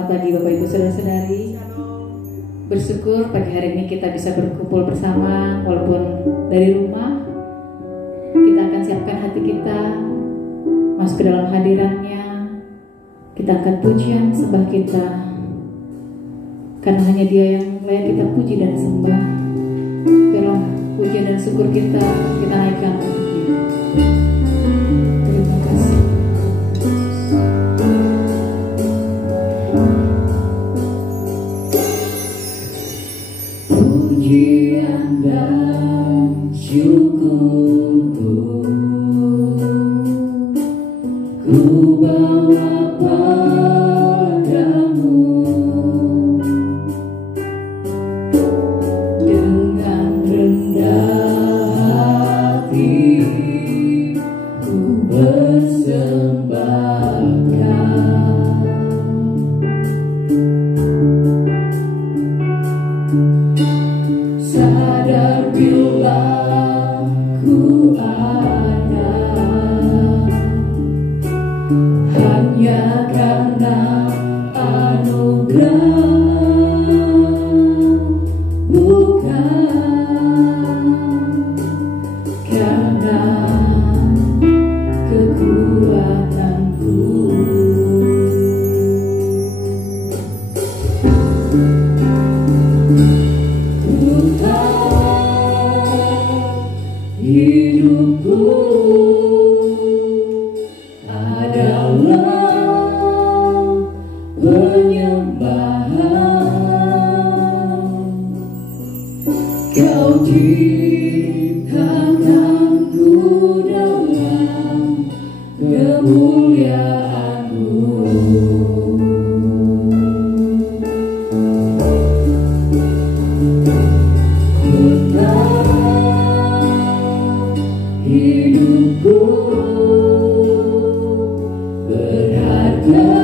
Selamat pagi Bapak Ibu Saudara-saudari. Bersyukur pagi hari ini kita bisa berkumpul bersama walaupun dari rumah. Kita akan siapkan hati kita masuk ke dalam hadirannya. Kita angkat pujian sembah kita, karena hanya Dia yang layak kita puji dan sembah. Biarlah pujian dan syukur kita naikkan untuk Dia. Terima kasih. Pujian dan syukurku ku bawa padamu dengan rendah hati, ku persembahkan sadar bila ku ada hanya karena anugerah, bukan karena kekuatanku. Hidupku adalah penyembahan. Kau ciptakanku dalam kemuliaan-Mu. Hidupku berharga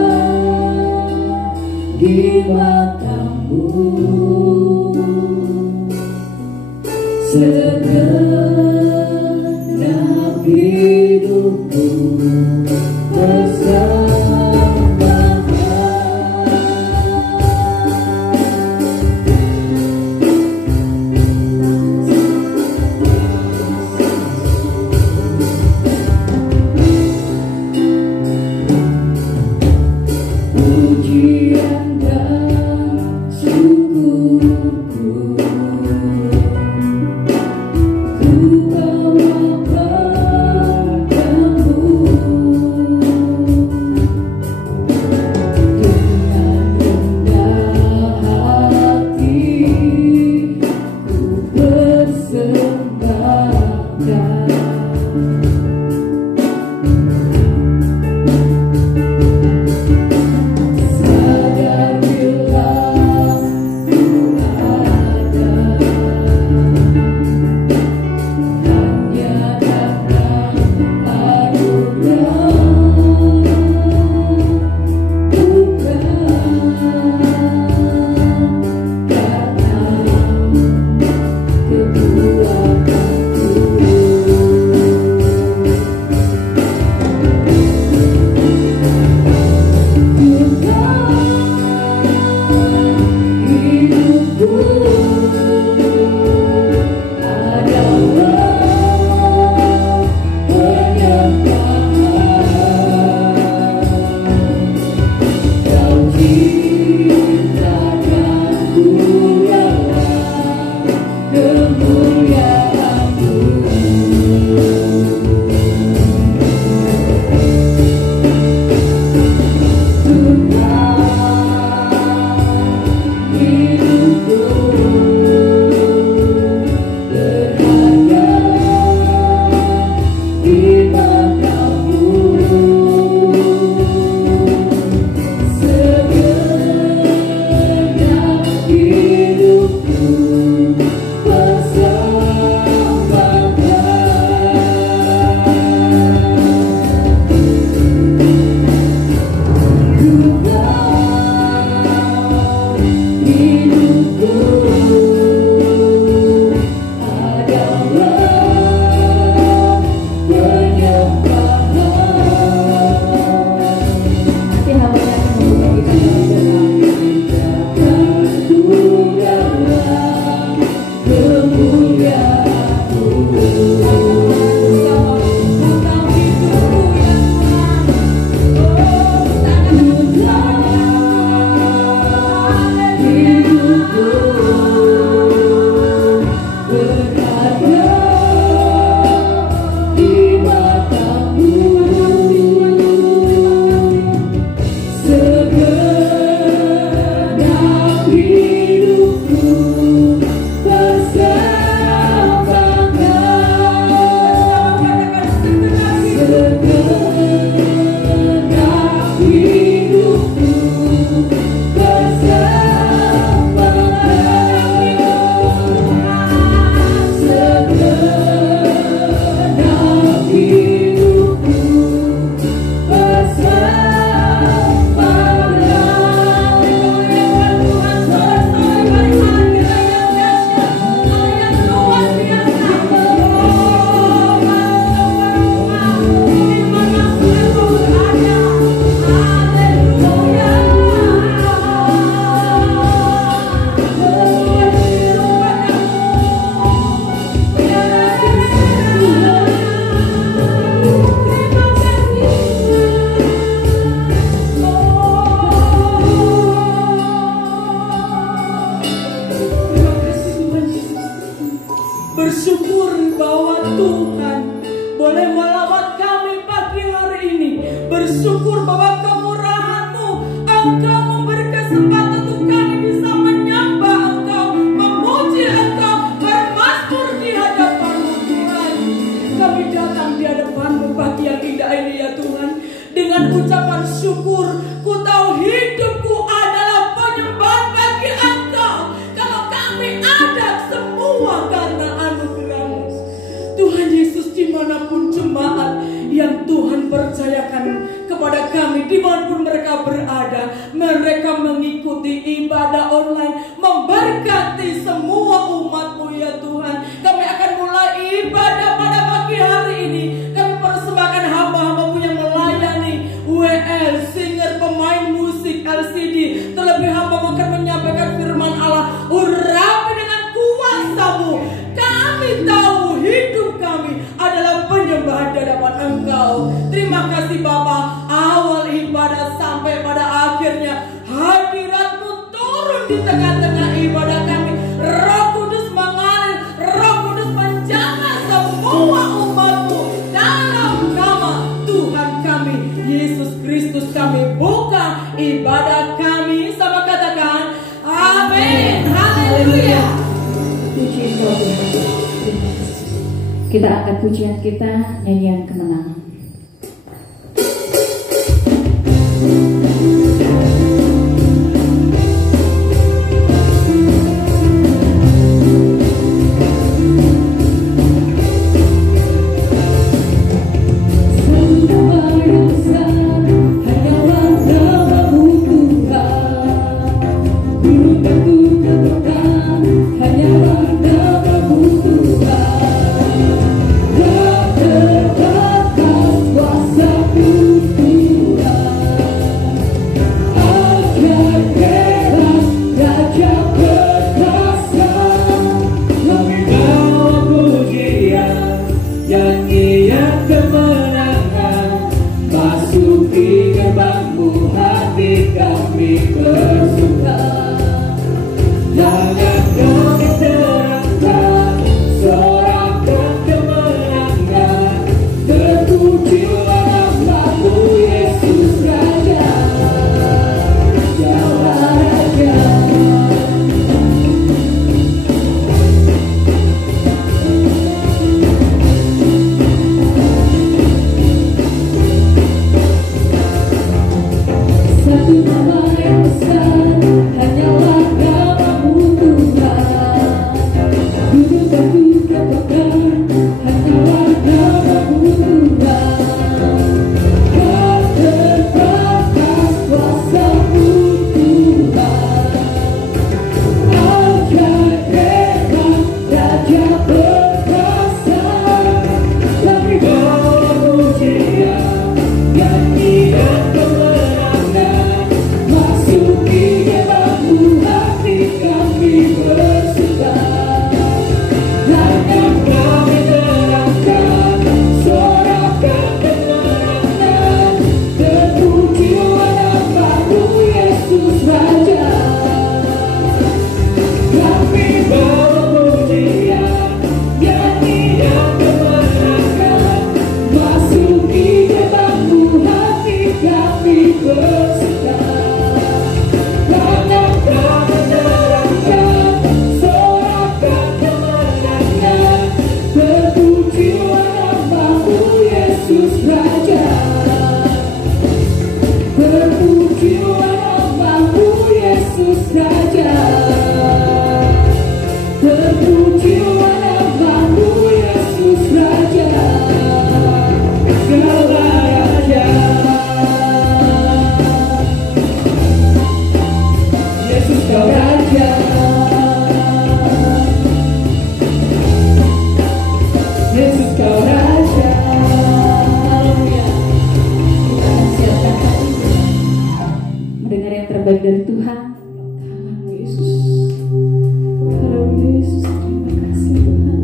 di mata-Mu, segenap hidupku bersama. Pujian dan syukurku ku bawa padamu dengan rendah hati, ku persembahkan sadar bila ku ada hanya karena anugerah, bukan karena kekuatanku. Hidupku adalah penyembahan. Kau ciptakanku dalam kemuliaan-Mu. Tuhan, hidupku Bersyukur bahwa Tuhan boleh melawat kami pagi hari ini. Bersyukur bahwa kemurahan-Mu, Engkau memberi kesempatan untuk kami bisa menyembah Engkau, memuji Engkau, bermasmur di hadapan-Mu Tuhan. Kami datang di hadapan-Mu pagi yang indah ini ya Tuhan, dengan ucapan syukur. Ku tahu hidupku adalah penyembahan bagi Engkau. Kalau kami ada semua karena anugerah-Mu Tuhan Yesus. Dimanapun jemaat yang Tuhan percayakan kepada kami, dimanapun mereka berada, mereka mengikuti ibadah online, memberkati semua umat-Mu ya Tuhan. Kami akan mulai ibadah pada pagi hari ini. Kami persembahkan hamba-hamba-Mu yang melayani WL, singer, pemain musik, LCD. Terlebih hamba-Mu akan menyampaikan firman Allah. Urapi dengan kuasa-Mu. Kami tahu hidup kami adalah penyembahan di hadapan Engkau. Terima kasih Bapa, awal ibadah sampai pada akhirnya hadirat-Mu turun di tengah-tengah ibadah kami. Roh Kudus mengalir, Roh Kudus menjaga semua umat-Mu. Dalam nama Tuhan kami Yesus Kristus kami buka ibadah kami. Sama katakan amin. Haleluya. Puji Tuhan. Kita angkat pujian kita, nyanyian kemenangan. Terbaik dari Tuhan. Tuhan Yesus. Tuhan Yesus, terima kasih Tuhan.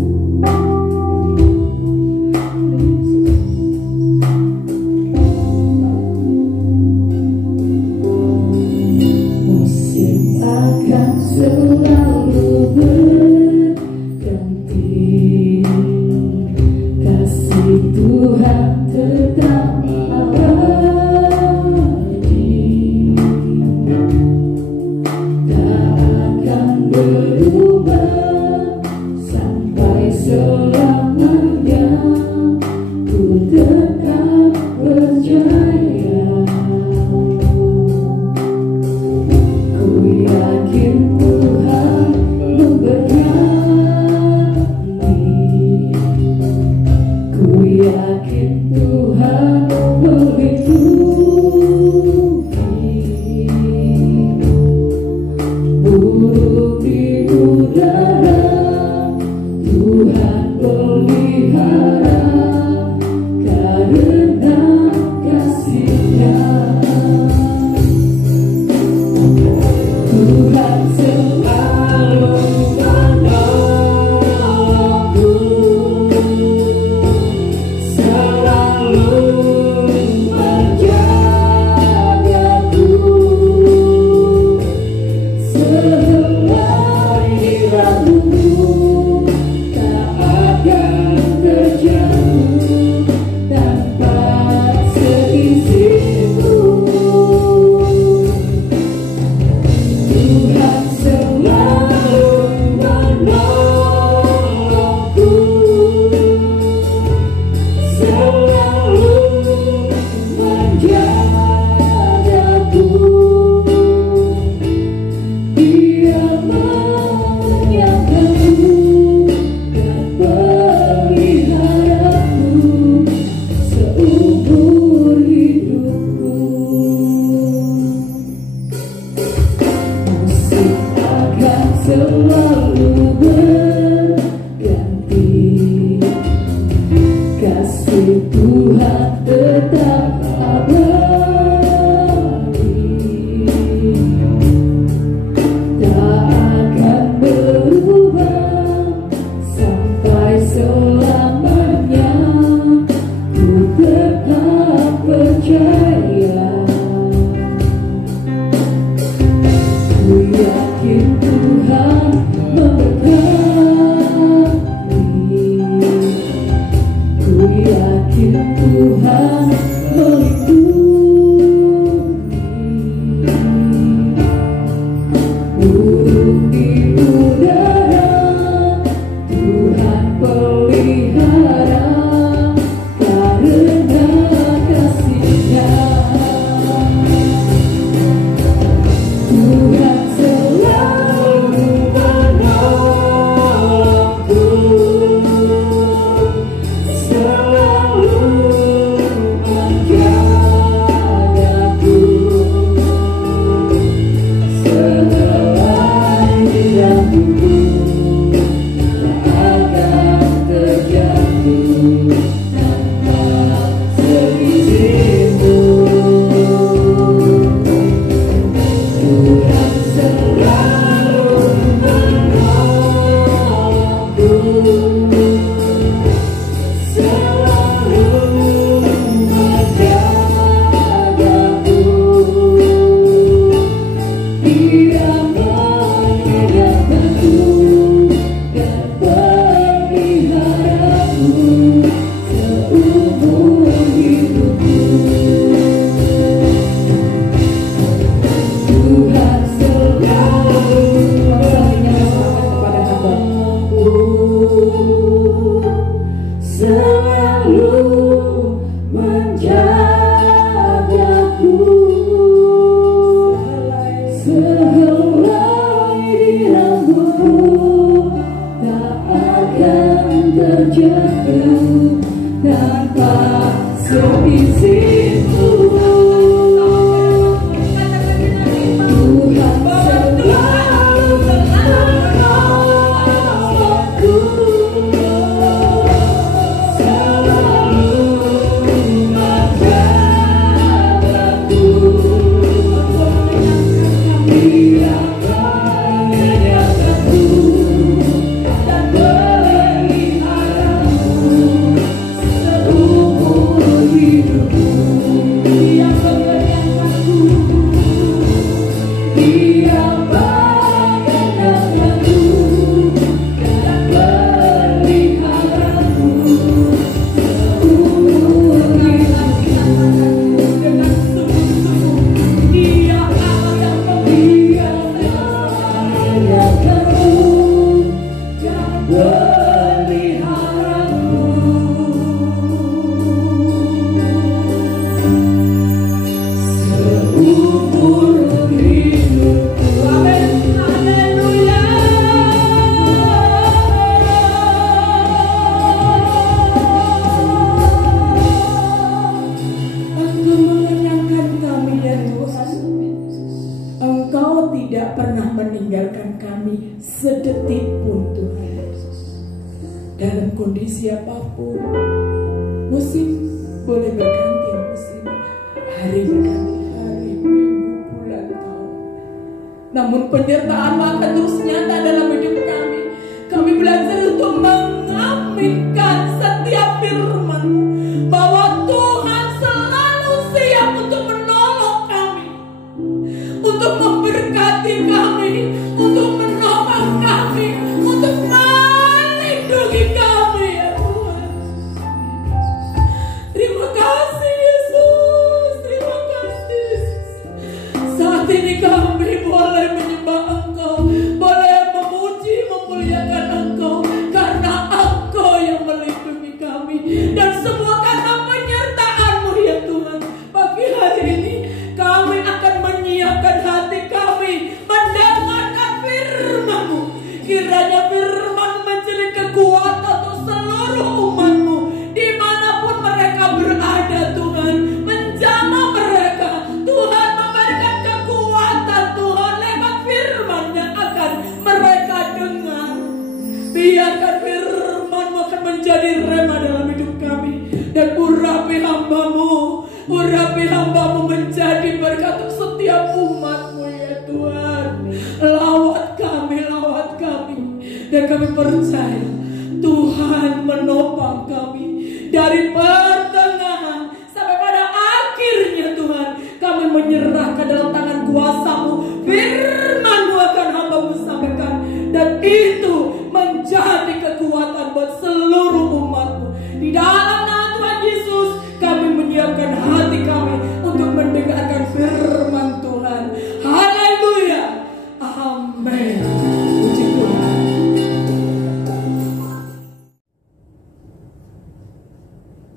Musim akan selalu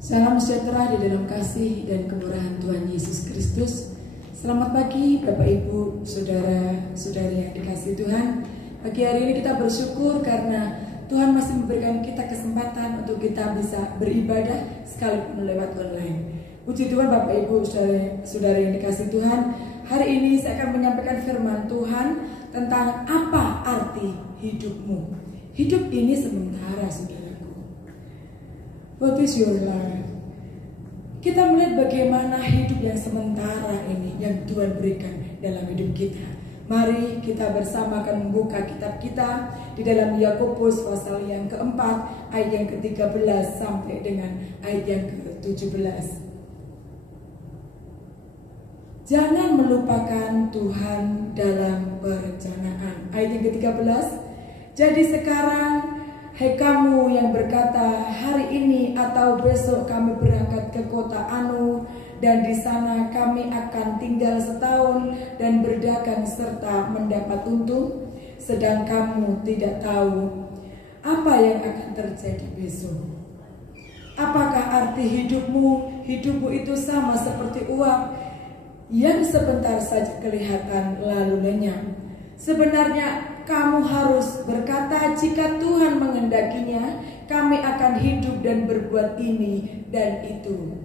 Salam sejahtera di dalam kasih dan kemurahan Tuhan Yesus Kristus. Selamat pagi Bapak Ibu, Saudara-saudari yang dikasihi Tuhan. Pagi hari ini kita bersyukur karena Tuhan masih memberikan kita kesempatan untuk kita bisa beribadah sekalipun lewat online. Puji Tuhan Bapak Ibu, Saudara yang dikasihi Tuhan. Hari ini saya akan menyampaikan firman Tuhan tentang apa arti hidupmu. Hidup ini sementara, saudaraku. What is your life? Kita melihat bagaimana hidup yang sementara ini yang Tuhan berikan dalam hidup kita. Mari kita bersama akan membuka kitab kita di dalam Yakobus pasal yang keempat, ayat yang ke-13 sampai dengan ayat yang ke-17. Jangan melupakan Tuhan dalam perencanaan. Ayat yang ke-13. Jadi sekarang, hai kamu yang berkata, hari ini atau besok kami berangkat ke kota Anu, dan di sana kami akan tinggal setahun dan berdagang serta mendapat untung, sedang kamu tidak tahu apa yang akan terjadi besok. Apakah arti hidupmu? Hidupmu itu sama seperti uap yang sebentar saja kelihatan lalu lenyap. Sebenarnya kamu harus berkata, jika Tuhan menghendakinya, kami akan hidup dan berbuat ini dan itu.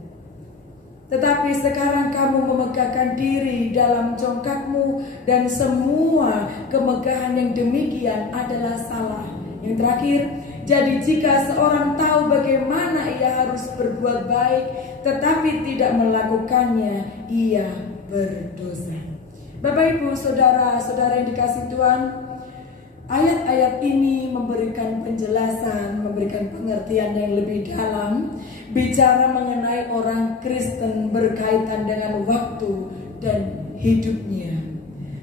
Tetapi sekarang kamu memegahkan diri dalam congkakmu, dan semua kemegahan yang demikian adalah salah. Yang terakhir, jadi jika seorang tahu bagaimana ia harus berbuat baik, tetapi tidak melakukannya, ia berdosa. Bapak, Ibu, saudara-saudara yang dikasihi Tuhan, ayat-ayat ini memberikan penjelasan, memberikan pengertian yang lebih dalam, bicara mengenai orang Kristen berkaitan dengan waktu dan hidupnya.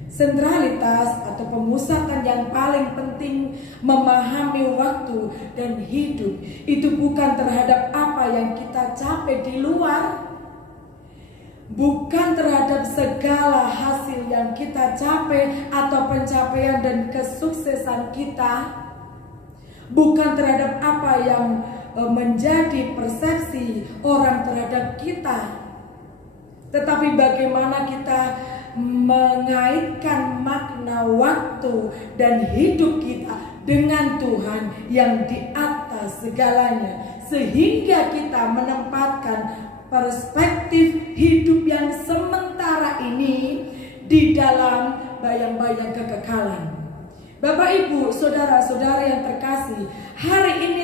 Sentralitas atau pemusatan yang paling penting memahami waktu dan hidup itu bukan terhadap apa yang kita capai di luar, bukan terhadap segala hasil yang kita capai atau pencapaian dan kesuksesan kita, bukan terhadap apa yang menjadi persepsi orang terhadap kita, tetapi bagaimana kita mengaitkan makna waktu dan hidup kita dengan Tuhan yang di atas segalanya, sehingga kita menempatkan perspektif hidup yang sementara ini di dalam bayang-bayang kekekalan. Bapak, Ibu, saudara-saudara yang terkasih, hari ini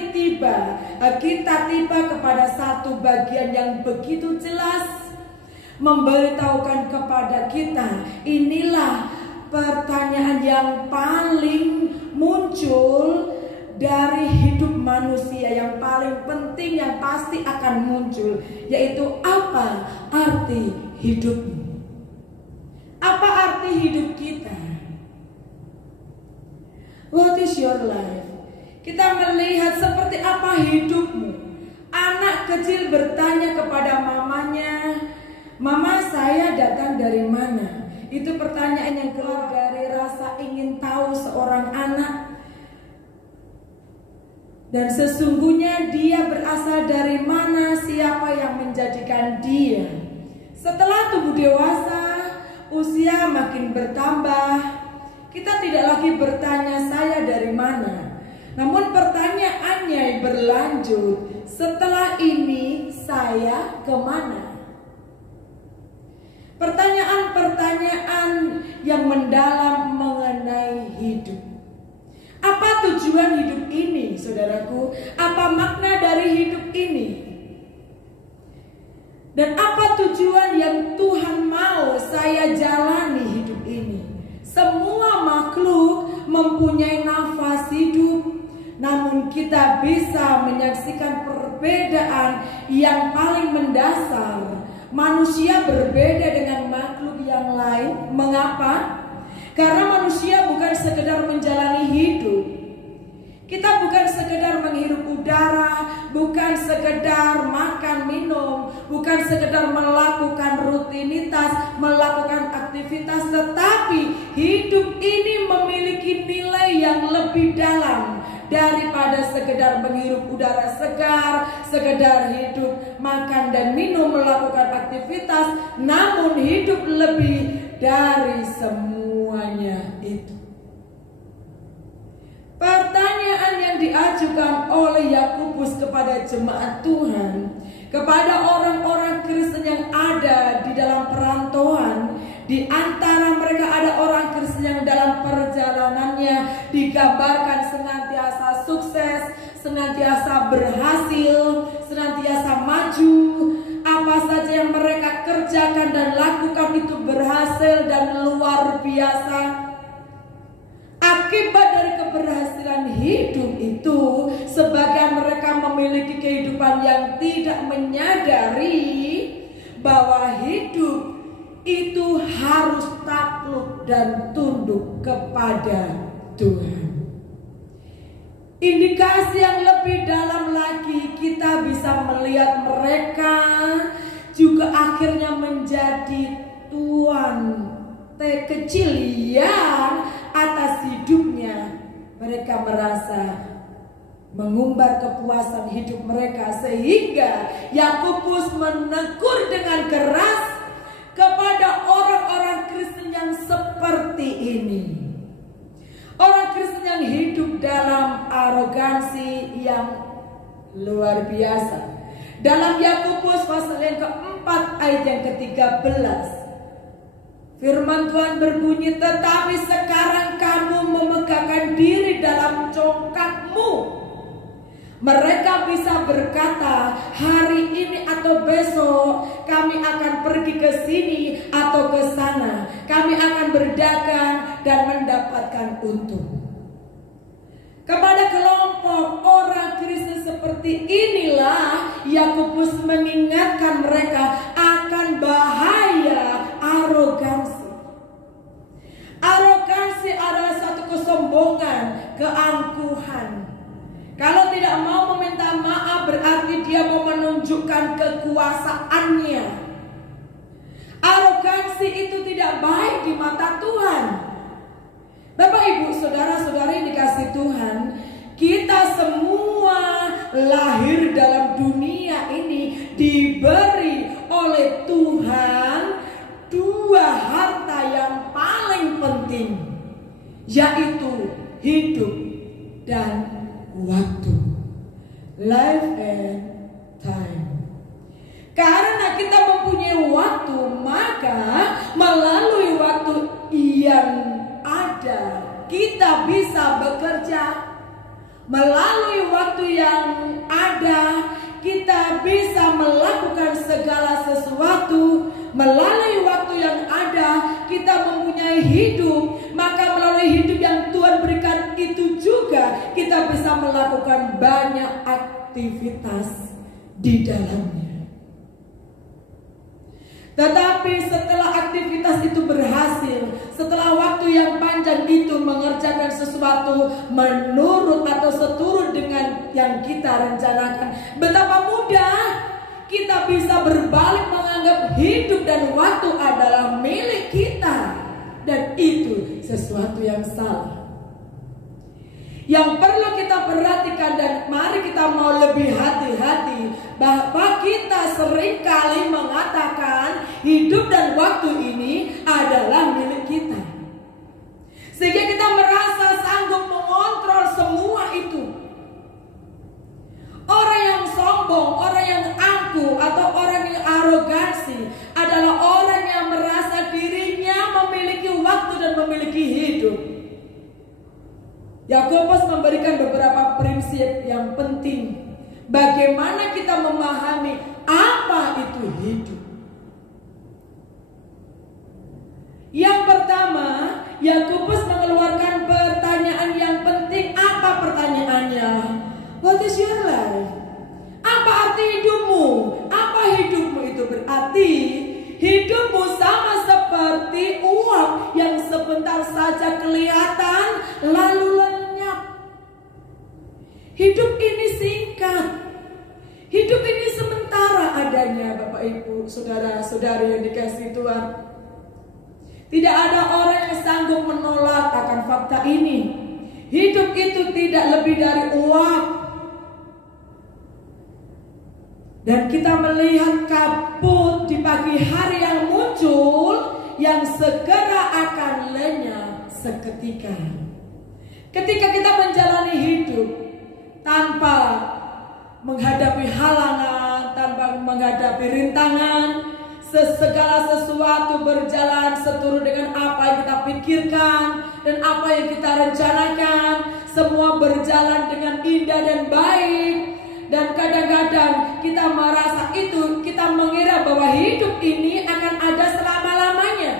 kita tiba kepada satu bagian yang begitu jelas memberitahukan kepada kita, inilah pertanyaan yang paling muncul dari hidup manusia, yang paling penting, yang pasti akan muncul, yaitu apa arti hidupmu? Apa arti hidup kita? What is your life? Kita melihat seperti apa hidupmu. Anak kecil bertanya kepada mamanya, "Mama, saya datang dari mana?" Itu pertanyaan yang keluar dari rasa ingin tahu seorang anak. Dan sesungguhnya dia berasal dari mana, siapa yang menjadikan dia. Setelah tubuh dewasa, usia makin bertambah, kita tidak lagi bertanya saya dari mana. Namun pertanyaannya berlanjut, setelah ini saya kemana? Pertanyaan-pertanyaan yang mendalam mengenai hidup. Apa tujuan hidup ini, saudaraku? Apa makna dari hidup ini? Dan apa tujuan yang Tuhan mau saya jalani hidup ini? Semua makhluk mempunyai nafas hidup, namun kita bisa menyaksikan perbedaan yang paling mendasar. Manusia berbeda dengan makhluk yang lain. Mengapa? Karena manusia bukan sekedar menjalani hidup. Kita bukan sekedar menghirup udara, bukan sekedar makan minum, bukan sekedar melakukan rutinitas, melakukan aktivitas, tetapi hidup ini memiliki nilai yang lebih dalam daripada sekedar menghirup udara segar, sekedar hidup, makan dan minum, melakukan aktivitas, namun hidup lebih dari semuanya itu. Pertanyaan yang diajukan oleh Yakobus kepada jemaat Tuhan, kepada orang-orang Kristen yang ada di dalam perantauan, Di antara mereka ada orang Kristen yang dalam perjalanannya digambarkan senantiasa sukses, senantiasa berhasil, senantiasa maju. Apa saja yang mereka kerjakan dan lakukan itu berhasil dan luar biasa. Akibat dari keberhasilan hidup itu, sebagian mereka memiliki kehidupan yang tidak menyadari bahwa hidup itu harus takluk dan tunduk kepada Tuhan. Indikasi yang lebih dalam lagi, kita bisa melihat mereka juga akhirnya menjadi tuan kecil yang atas hidupnya. Mereka merasa mengumbar kepuasan hidup mereka, sehingga Yakobus menegur dengan keras kepada orang-orang Kristen yang seperti ini. Orang Kristen yang hidup dalam arogansi yang luar biasa. Dalam Yakobus pasal yang keempat ayat yang ke-13, firman Tuhan berbunyi, tetapi sekarang kamu memegahkan diri dalam congkakmu. Mereka bisa berkata, hari ini atau besok kami akan pergi ke sini atau ke sana. Kami akan berdagang dan mendapatkan untung. Kepada kelompok orang Kristen seperti inilah Yakobus mengingatkan mereka akan bahaya arogansi. Arogansi adalah satu kesombongan, keangkuhan. Kalau tidak mau meminta maaf berarti dia mau menunjukkan kekuasaannya. Arogansi itu tidak baik di mata Tuhan. Bapak Ibu saudara-saudari dikasih Tuhan, kita semua lahir dalam dunia ini diberi oleh Tuhan dua harta yang paling penting, yaitu hidup dan waktu, life and time. Karena kita mempunyai waktu, maka melalui waktu yang ada kita bisa bekerja. Melalui waktu yang ada kita bisa melakukan segala sesuatu. Melalui waktu yang ada kita mempunyai hidup. Maka melalui hidup yang Tuhan berikan itu juga kita bisa melakukan banyak aktivitas di dalamnya. Tetapi setelah aktivitas itu berhasil, setelah waktu yang panjang itu mengerjakan sesuatu menurut atau seturut dengan yang kita rencanakan, betapa mudah kita bisa berbalik menganggap hidup dan waktu adalah milik kita. Dan itu sesuatu yang salah. Yang perlu kita perhatikan dan mari kita mau lebih hati-hati, bahwa kita seringkali mengatakan hidup dan waktu ini adalah milik kita, sehingga kita merasa sanggup mengontrol semua itu. Orang yang sombong, orang yang angkuh, atau orang yang arogansi adalah orang yang merasa dirinya memiliki waktu dan memiliki hidup. Yakobus memberikan beberapa prinsip yang penting bagaimana kita memahami apa itu hidup. Yang pertama, Yakobus mengeluarkan pertanyaan yang penting. Apa pertanyaannya? What is your life? Apa arti hidupmu? Apa hidupmu itu berarti? Hidupmu sama seperti uap yang sebentar saja kelihatan lalu lenyap. Hidup ini singkat. Hidup ini sementara adanya, Bapak Ibu, saudara-saudari yang dikasihi Tuhan. Tidak ada orang yang sanggup menolak akan fakta ini. Hidup itu tidak lebih dari uap. Dan kita melihat kabut di pagi hari yang muncul, yang segera akan lenyap seketika. Ketika kita menjalani hidup tanpa menghadapi halangan, tanpa menghadapi rintangan, segala sesuatu berjalan seturut dengan apa yang kita pikirkan dan apa yang kita rencanakan. Semua berjalan dengan indah dan baik. Dan kadang-kadang kita merasa itu, kita mengira bahwa hidup ini akan ada selama-lamanya.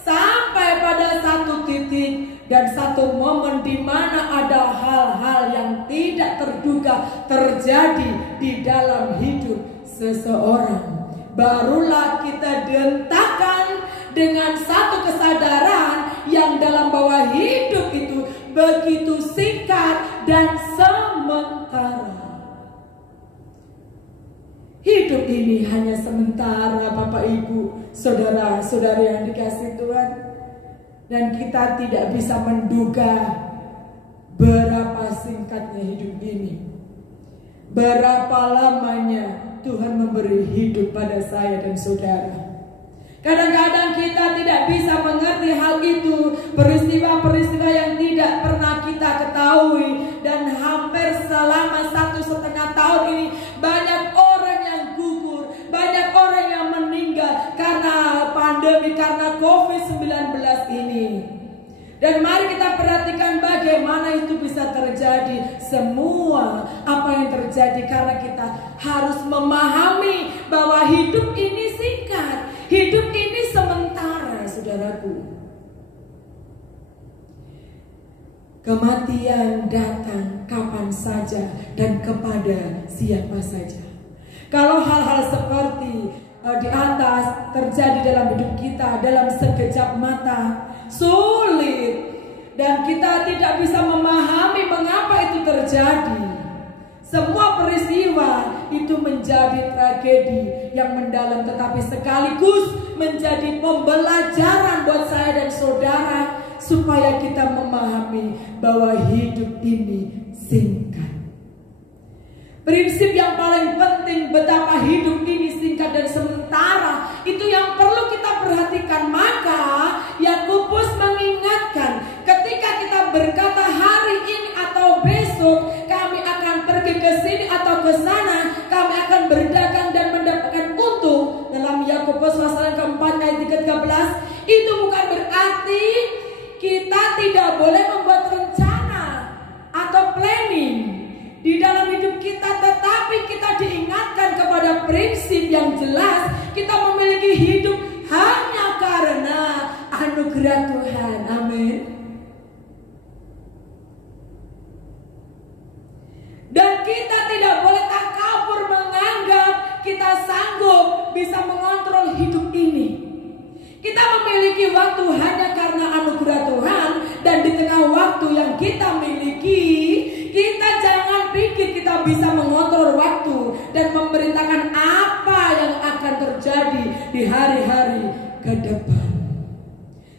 Sampai pada satu titik dan satu momen di mana ada hal-hal yang tidak terduga terjadi di dalam hidup seseorang. Barulah kita dihentakkan dengan satu kesadaran yang dalam bahwa hidup itu begitu singkat dan sementara. Hidup ini hanya sementara, Bapak Ibu, saudara-saudari yang dikasihi Tuhan. Dan kita tidak bisa menduga berapa singkatnya hidup ini, berapa lamanya Tuhan memberi hidup pada saya dan saudara. Kadang-kadang kita tidak bisa mengerti hal itu, peristiwa-peristiwa yang tidak pernah kita ketahui. Dan hampir selama 1,5 tahun ini banyak orang yang gugur, banyak orang yang meninggal karena pandemi, karena COVID-19 ini. Dan mari kita perhatikan bagaimana itu bisa terjadi. Semua apa yang terjadi karena kita harus memahami bahwa hidup ini singkat, hidup ini sementara, saudaraku. Kematian datang kapan saja dan kepada siapa saja. Kalau hal-hal seperti di atas terjadi dalam hidup kita dalam sekejap mata, sulit, dan kita tidak bisa memahami mengapa itu terjadi. Semua peristiwa itu menjadi tragedi yang mendalam, tetapi sekaligus menjadi pembelajaran buat saya dan saudara supaya kita memahami bahwa hidup ini singkat. Prinsip yang paling penting betapa hidup ini singkat dan sementara itu yang perlu kita perhatikan. Maka Yakobus mengingatkan, ketika kita berkata hari ini atau besok kami akan pergi ke sini atau ke sana, kami akan berdagang dan mendapatkan untung, dalam Yakobus pasal yang 4 ayat 13, itu bukan berarti kita tidak boleh membuat rencana atau planning di dalam hidup kita, tetapi kita diingatkan kepada prinsip yang jelas. Kita memiliki hidup hanya karena anugerah Tuhan. Amin. Dan kita tidak boleh takabur menganggap kita sanggup bisa mengontrol hidup ini. Kita memiliki waktu hanya karena anugerah Tuhan. Dan di tengah waktu yang kita miliki, kita jangan pikir kita bisa mengontrol waktu dan memerintahkan apa yang akan terjadi di hari-hari ke depan.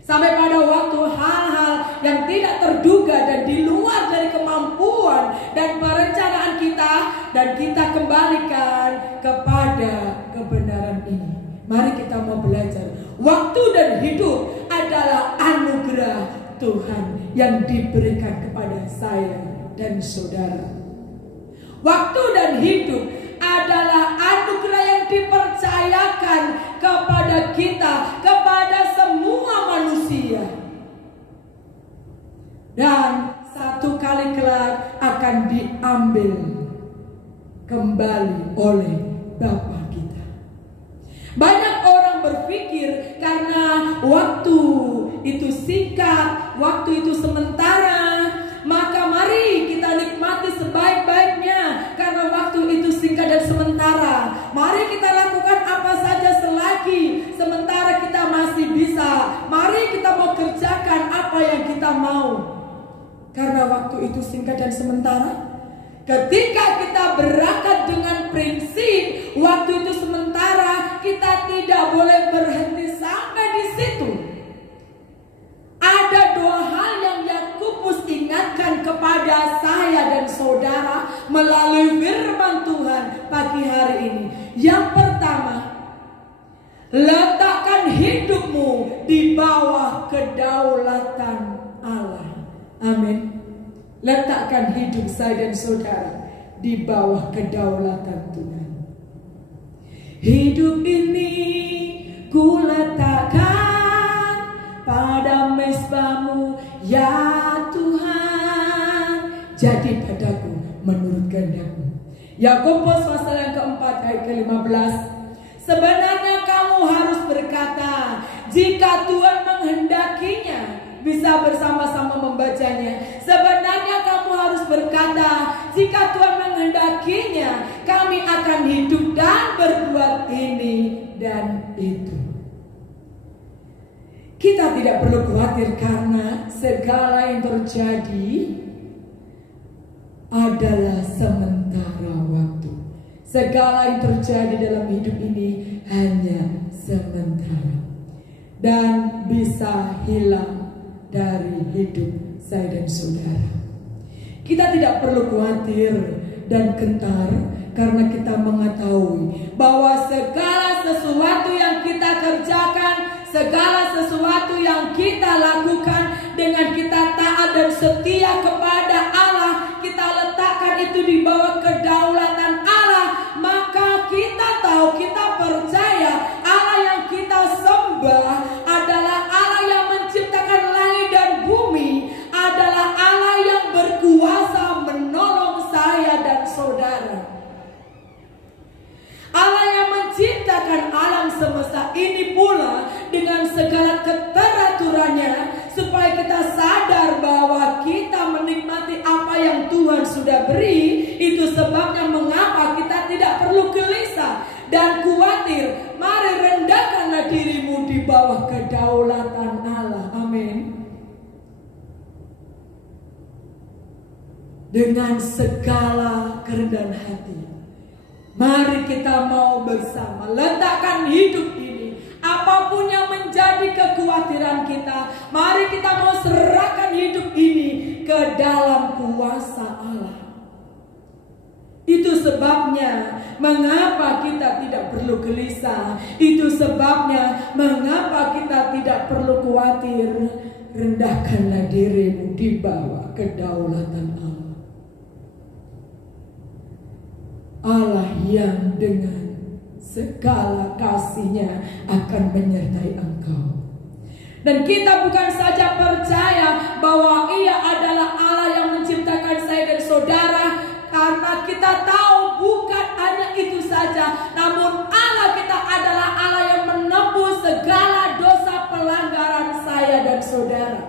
Sampai pada waktu hal-hal yang tidak terduga dan di luar dari kemampuan dan perencanaan kita, dan kita kembalikan kepada kebenaran ini. Mari kita mau belajar. Waktu dan hidup adalah anugerah Tuhan yang diberikan kepada saya dan saudara. Waktu dan hidup adalah anugerah yang dipercayakan kepada kita, kepada semua manusia. Dan satu kali kelak akan diambil kembali oleh Bapa kita. Banyak orang berpikir karena waktu itu singkat, waktu itu sementara, maka mari kita nikmati sebaik-baiknya. Karena waktu itu singkat dan sementara, mari kita lakukan apa saja selagi sementara kita masih bisa. Mari kita mau kerjakan apa yang kita mau. Karena waktu itu singkat dan sementara. Ketika kita berangkat dengan prinsip waktu itu sementara, kita tidak boleh berhenti sampai di situ. Ada dua hal yang Yakobus ingatkan kepada saya dan saudara melalui firman Tuhan pagi hari ini. Yang pertama, letakkan hidupmu di bawah kedaulatan Allah. Amin. Letakkan hidup saya dan saudara di bawah kedaulatan Tuhan. Hidup ini ku letakkan pada mezbamu ya Tuhan. Jadi padaku menurut kehendak-Mu. Yakobus pasal yang keempat ayat ke-15. Sebenarnya kamu harus berkata, jika Tuhan menghendakinya, bisa bersama-sama membacanya. Sebenarnya kamu harus berkata, jika Tuhan menghendakinya, kami akan hidup dan berbuat ini dan itu. Kita tidak perlu khawatir karena segala yang terjadi adalah sementara waktu. Segala yang terjadi dalam hidup ini hanya sementara dan bisa hilang dari hidup saya dan saudara. Kita tidak perlu khawatir dan gentar karena kita mengetahui bahwa segala sesuatu yang kita kerjakan, segala sesuatu yang kita lakukan dengan kita taat dan setia kepada Allah, kita letakkan itu di bawah kedaulatan Allah, maka kita tahu, kita percaya Allah yang kita sembah adalah Allah yang menciptakan langit dan bumi, adalah Allah yang berkuasa menolong saya dan saudara. Allah yang menciptakan alam semesta ini pula dengan segala keteraturannya, supaya kita sadar bahwa kita menikmati apa yang Tuhan sudah beri. Itu sebabnya mengapa kita tidak perlu gelisah dan khawatir. Mari rendahkanlah dirimu di bawah kedaulatan Allah. Amin. Dengan segala kerendahan hati, mari kita mau bersama letakkan hidup ini. Apapun yang menjadi kekhawatiran kita, mari kita mau serahkan hidup ini ke dalam kuasa Allah. Itu sebabnya mengapa kita tidak perlu gelisah. Itu sebabnya mengapa kita tidak perlu khawatir. Rendahkanlah dirimu di bawah kedaulatan Allah. Allah yang dengan segala kasih-Nya akan menyertai engkau. Dan kita bukan saja percaya bahwa Ia adalah Allah yang menciptakan saya dan saudara, karena kita tahu bukan hanya itu saja, namun Allah kita adalah Allah yang menebus segala dosa pelanggaran saya dan saudara.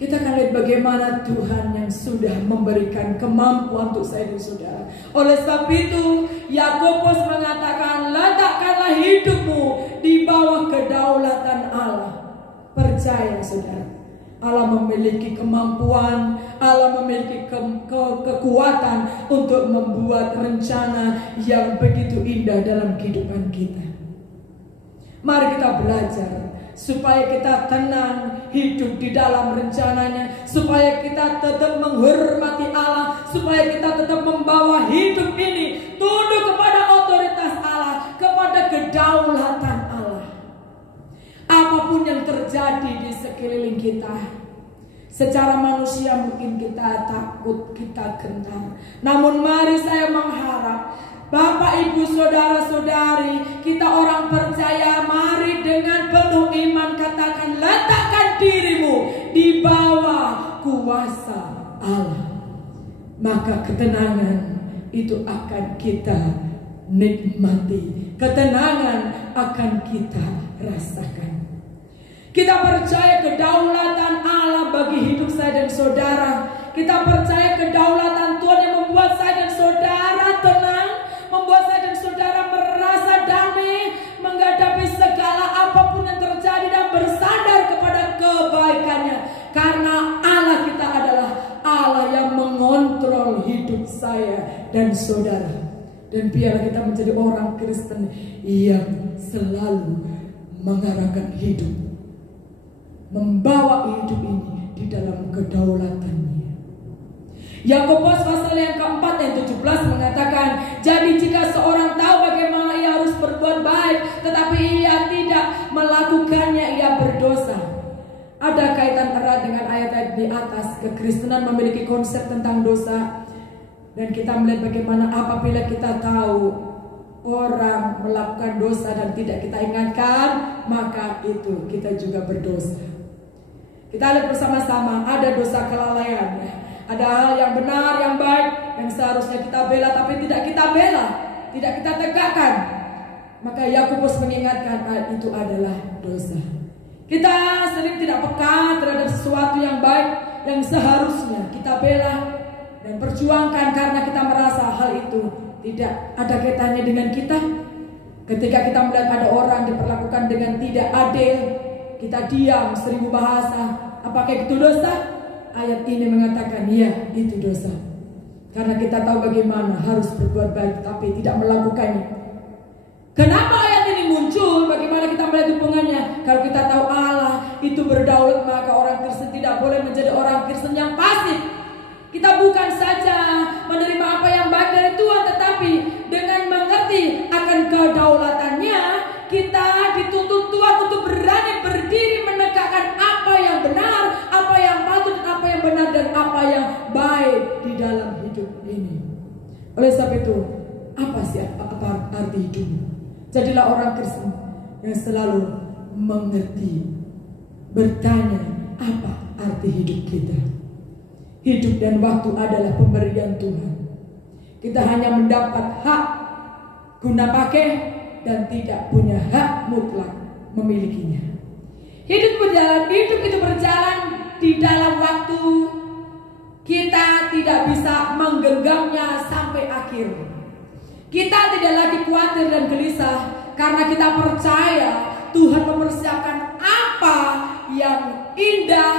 Kita akan lihat bagaimana Tuhan yang sudah memberikan kemampuan untuk saya dan saudara. Oleh sebab itu, Yakobus mengatakan, letakkanlah hidupmu di bawah kedaulatan Allah. Percaya saudara, Allah memiliki kemampuan, Allah memiliki kekuatan untuk membuat rencana yang begitu indah dalam kehidupan kita. Mari kita belajar supaya kita tenang hidup di dalam rencananya, supaya kita tetap menghormati Allah, supaya kita tetap membawa hidup ini tunduk kepada otoritas Allah, kepada kedaulatan Allah. Apapun yang terjadi di sekeliling kita, secara manusia mungkin kita takut, kita gentar, namun mari saya mengharap Bapak, Ibu, Saudara-saudari, kita orang percaya, mari dengan penuh iman katakan, letakkan dirimu di bawah kuasa Allah. Maka ketenangan itu akan kita nikmati, ketenangan akan kita rasakan. Kita percaya kedaulatan Allah bagi hidup saya dan saudara. Kita percaya kedaulatan Tuhan yang membuat saya dan saudara tenang, membuat saya dan saudara merasa damai menghadapi segala apapun yang terjadi dan bersandar kepada kebaikannya. Karena Allah kita adalah Allah yang mengontrol hidup saya dan saudara. Dan biarlah kita menjadi orang Kristen yang selalu mengarahkan hidup, membawa hidup ini di dalam kedaulatannya. Yakobus pasal yang keempat ayat 17 mengatakan, jadi jika seorang tahu bagaimana ia harus berbuat baik, tetapi ia tidak melakukannya, ia berdosa. Ada kaitan erat dengan ayat-ayat di atas. Kekristenan memiliki konsep tentang dosa, dan kita melihat bagaimana apabila kita tahu orang melakukan dosa dan tidak kita ingatkan, maka itu kita juga berdosa. Kita lihat bersama-sama, ada dosa kelalaian, ada hal yang benar, yang baik, yang seharusnya kita bela tapi tidak kita bela, tidak kita tegakkan. Maka Yakobus mengingatkan itu adalah dosa. Kita sering tidak peka terhadap sesuatu yang baik yang seharusnya kita bela dan perjuangkan karena kita merasa hal itu tidak ada kaitannya dengan kita. Ketika kita melihat ada orang diperlakukan dengan tidak adil, kita diam 1000 bahasa. Apakah itu dosa? Ayat ini mengatakan ya, itu dosa. Karena kita tahu bagaimana harus berbuat baik tapi tidak melakukannya. Kenapa ayat ini muncul? Bagaimana kita melihat hubungannya? Kalau kita tahu Allah itu berdaulat, maka orang Kristen tidak boleh menjadi orang Kristen yang pasif. Kita bukan saja menerima apa yang baik dari Tuhan, tetapi dengan mengerti akan kedaulatannya, kita dituntut Tuhan untuk berani berdiri menegakkan apa yang benar, apa yang patut, apa yang benar, dan apa yang baik di dalam hidup ini. Oleh sebab itu, apa sih arti hidupmu? Jadilah orang Kristen yang selalu mengerti, bertanya apa arti hidup kita. Hidup dan waktu adalah pemberian Tuhan. Kita hanya mendapat hak guna pakai dan tidak punya hak mutlak memilikinya. Hidup itu berjalan di dalam waktu. Kita tidak bisa menggenggamnya sampai akhir. Kita tidak lagi khawatir dan gelisah karena kita percaya Tuhan mempersiapkan apa yang indah,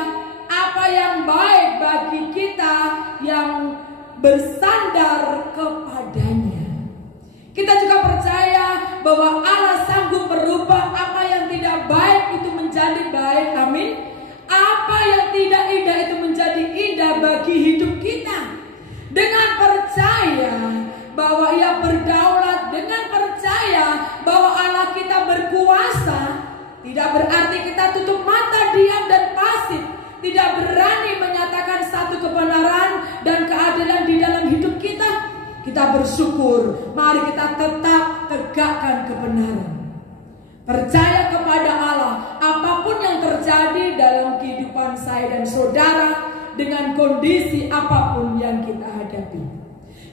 apa yang baik bagi kita yang bersandar kepadanya. Kita juga percaya bahwa Allah sanggup merubah apa yang tidak baik itu menjadi baik. Amin. Apa yang tidak indah itu menjadi indah bagi hidup kita. Dengan percaya bahwa Ia berdaulat, dengan percaya bahwa Allah kita berkuasa, tidak berarti kita tutup mata, diam dan pasif. Tidak berani menyatakan satu kebenaran dan keadilan di dalam hidup kita. Kita bersyukur. Mari kita tetap tegakkan kebenaran. Percaya kepada Allah. Apapun yang terjadi dalam kehidupan saya dan saudara, dengan kondisi apapun yang kita hadapi,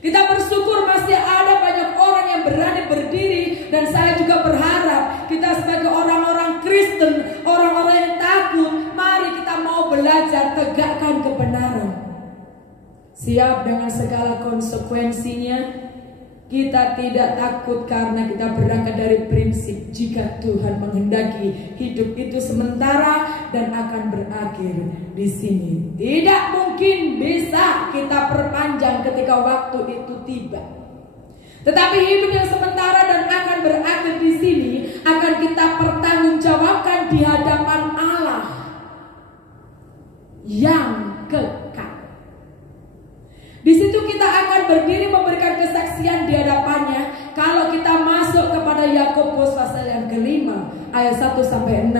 kita bersyukur masih ada banyak orang yang berani berdiri. Dan saya juga berharap kita sebagai orang-orang Kristen, orang-orang yang takut, mari kita mau belajar tegakkan kebenaran. Siap dengan segala konsekuensinya. Kita tidak takut karena kita berangkat dari prinsip jika Tuhan menghendaki hidup itu sementara dan akan berakhir di sini. Tidak mungkin bisa kita perpanjang ketika waktu itu tiba. Tetapi hidup yang sementara dan akan berakhir di sini akan kita pertanggungjawabkan di hadapan Allah yang kekal. Di situ kita akan berdiri memberikan kesaksian di hadapannya. Kalau kita masuk kepada Yakobus pasal yang kelima ayat 1-6,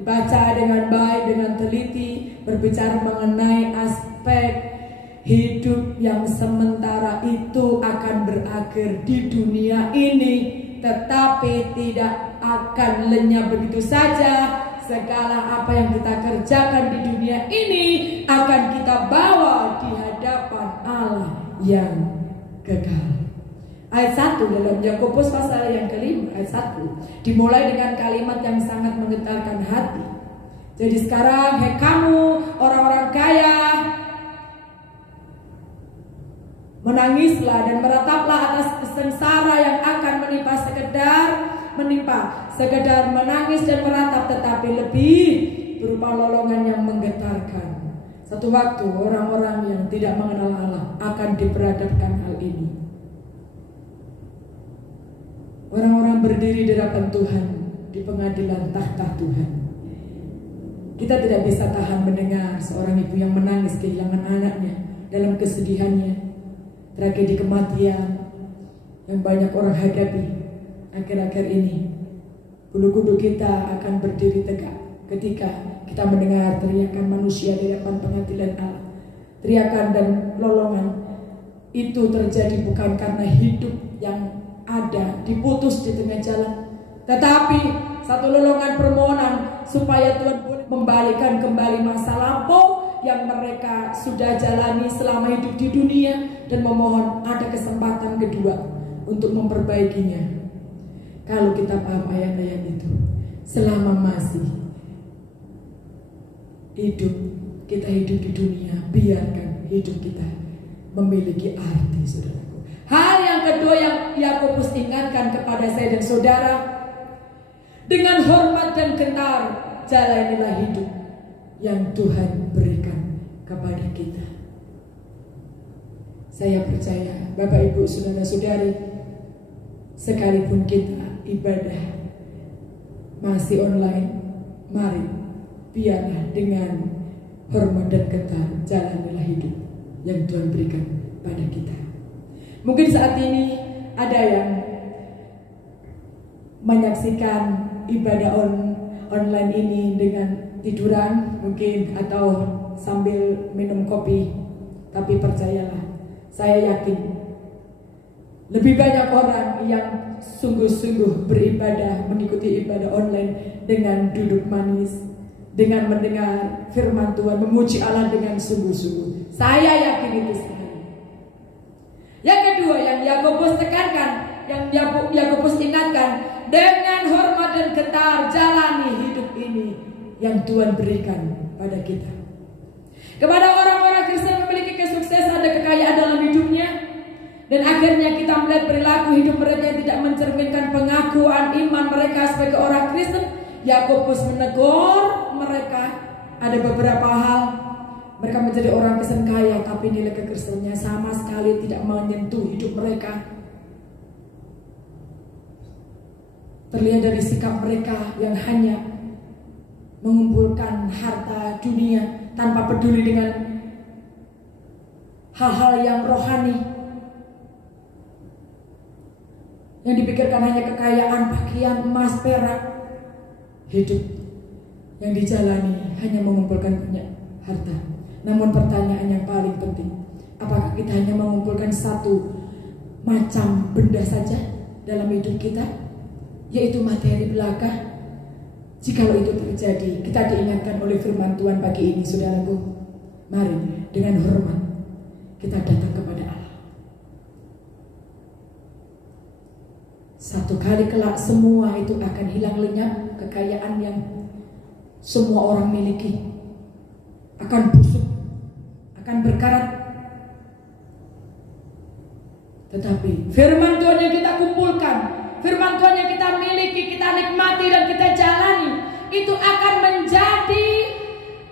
dibaca dengan baik, dengan teliti, berbicara mengenai aspek hidup yang sementara itu akan berakhir di dunia ini, tetapi tidak akan lenyap begitu saja. Segala apa yang kita kerjakan di dunia ini akan kita bawa di hadapan Allah yang kekal. Ayat 1 dalam Yakobus pasal yang kelima ayat 1 dimulai dengan kalimat yang sangat menggetarkan hati. Jadi sekarang, hai kamu orang-orang kaya, menangislah dan merataplah atas sengsara yang akan menimpa sekedar menangis dan meratap, tetapi lebih berupa lolongan yang menggetarkan. Satu waktu orang-orang yang tidak mengenal Allah akan diperhadapkan hal ini. Orang-orang berdiri di hadapan Tuhan di pengadilan tahta Tuhan. Kita tidak bisa tahan mendengar seorang ibu yang menangis kehilangan anaknya dalam kesedihannya, tragedi kematian yang banyak orang hadapi akhir-akhir ini. Bulu kuduk kita akan berdiri tegak ketika kita mendengar teriakan manusia di depan pengadilan Allah. Teriakan dan lolongan itu terjadi bukan karena hidup yang ada diputus di tengah jalan. Tetapi satu lolongan permohonan supaya Tuhan boleh membalikan kembali masa lampau yang mereka sudah jalani selama hidup di dunia, dan memohon ada kesempatan kedua untuk memperbaikinya. Kalau kita paham ayat-ayat itu, selama masih hidup, kita hidup di dunia, biarkan hidup kita memiliki arti, saudaraku. Hal yang kedua yang Yakobus ingatkan kepada saya dan saudara, dengan hormat dan gentar jalanilah hidup yang Tuhan berikan kepada kita. Saya percaya Bapak Ibu saudara-saudari, sekalipun kita ibadah masih online, mari biarlah dengan hormat dan gentar jalanilah hidup yang Tuhan berikan pada kita. Mungkin saat ini ada yang menyaksikan ibadah online ini dengan tiduran mungkin, atau sambil minum kopi. Tapi percayalah, saya yakin lebih banyak orang yang sungguh-sungguh beribadah, mengikuti ibadah online dengan duduk manis, dengan mendengar firman Tuhan, memuji Allah dengan sungguh-sungguh. Saya yakin itu sekali. Yang kedua yang Yakobus tekankan, yang Yakobus ingatkan, dengan hormat dan gentar jalani hidup ini yang Tuhan berikan pada kita. Kepada orang-orang Kristen memiliki kesuksesan dan kekayaan dalam hidupnya, dan akhirnya kita melihat perilaku hidup mereka yang tidak mencerminkan pengakuan iman mereka sebagai orang Kristen. Yakobus menegur mereka. Ada beberapa hal, mereka menjadi orang Kristen kaya, tapi nilai kekristenannya sama sekali tidak menyentuh hidup mereka. Terlihat dari sikap mereka yang hanya mengumpulkan harta dunia tanpa peduli dengan hal-hal yang rohani. Yang dipikirkan hanya kekayaan, pakaian, emas, perak. Hidup yang dijalani hanya mengumpulkan banyak harta. Namun pertanyaan yang paling penting, apakah kita hanya mengumpulkan satu macam benda saja dalam hidup kita, yaitu materi belaka? Jikalau itu terjadi, kita diingatkan oleh firman Tuhan pagi ini, saudaraku, mari dengan hormat kita datang kepada Allah. Satu kali kelak semua itu akan hilang lenyap. Kekayaan yang semua orang miliki akan busuk, akan berkarat. Tetapi firman Tuhan yang kita kumpulkan, firman Tuhan yang kita miliki, kita nikmati dan kita jalani, itu akan menjadi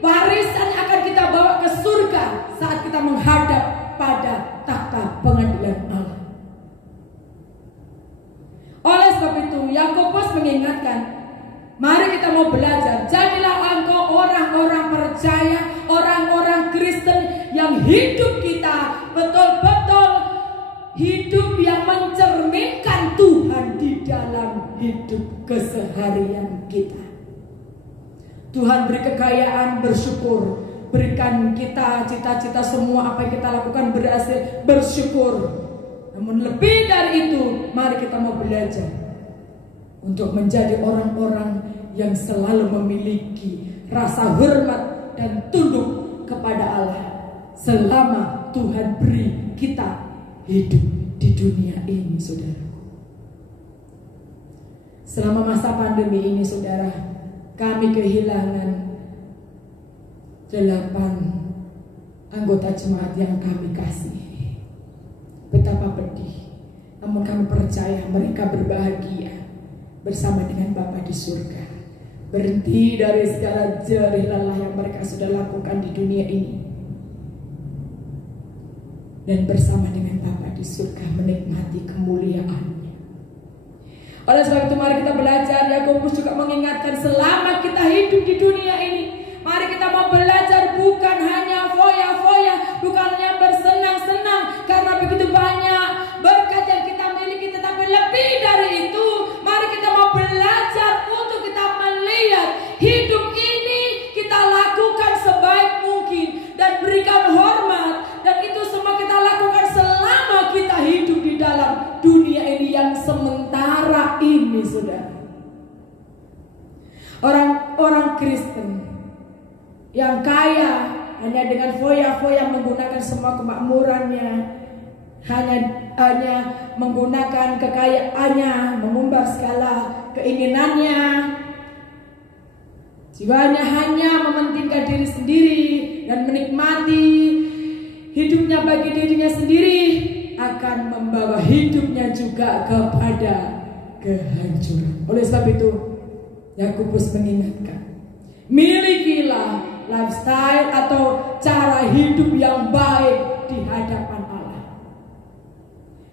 warisan yang akan kita bawa ke surga saat kita menghadap pada takhta pengadilan Allah. Oleh sebab itu Yakobus mengingatkan, mari kita mau belajar. Jadilah engkau orang-orang percaya, orang-orang Kristen yang hidup kita betul-betul hidup yang mencerminkan Tuhan di dalam hidup keseharian kita. Tuhan beri kekayaan, bersyukur. Berikan kita cita-cita, semua apa yang kita lakukan berhasil, bersyukur. Namun lebih dari itu, mari kita mau belajar untuk menjadi orang-orang yang selalu memiliki rasa hormat dan tunduk kepada Allah selama Tuhan beri kita hidup di dunia ini, saudara. Selama masa pandemi ini, saudara, kami kehilangan 8 anggota jemaat yang kami kasih. Betapa pedih, namun kami percaya mereka berbahagia bersama dengan Bapa di surga. Berhenti dari segala jerih lelah yang mereka sudah lakukan di dunia ini, dan bersama dengan Bapa di surga menikmati kemuliaan-Nya. Oleh sebab itu mari kita belajar. Yakobus juga mengingatkan, selama kita hidup di dunia ini, mari kita mau belajar bukan hanya foya-foya, bukan hanya bersenang-senang karena begitu banyak berkat yang kita miliki, tetapi lebih dari itu, mari kita mau belajar untuk kita melihat hidup ini kita lakukan sebaik mungkin dan berikan hormat, dan itu semua kita lakukan selama kita hidup di dalam dunia ini yang ini, saudara. Orang-orang Kristen yang kaya hanya dengan foya-foya menggunakan semua kemakmurannya, hanya menggunakan kekayaannya, mengumbar segala keinginannya, jiwanya hanya mementingkan diri sendiri dan menikmati hidupnya bagi dirinya sendiri, akan membawa hidupnya juga kepada kehancuran. Oleh sebab itu, Yakobus mengingatkan, milikilah lifestyle atau cara hidup yang baik di hadapan Allah.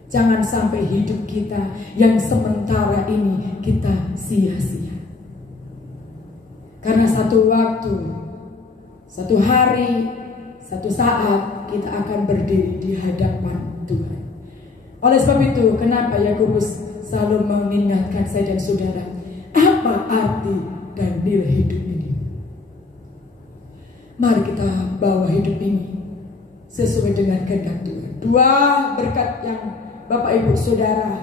Jangan sampai hidup kita yang sementara ini kita sia-sia. Karena satu waktu, satu hari, satu saat kita akan berdiri di hadapan Tuhan. Oleh sebab itu, kenapa Yakobus selalu mengingatkan saya dan saudara, apa arti dan nilai hidup ini? Mari kita bawa hidup ini sesuai dengan kehendak Tuhan. Dua berkat yang Bapak Ibu Saudara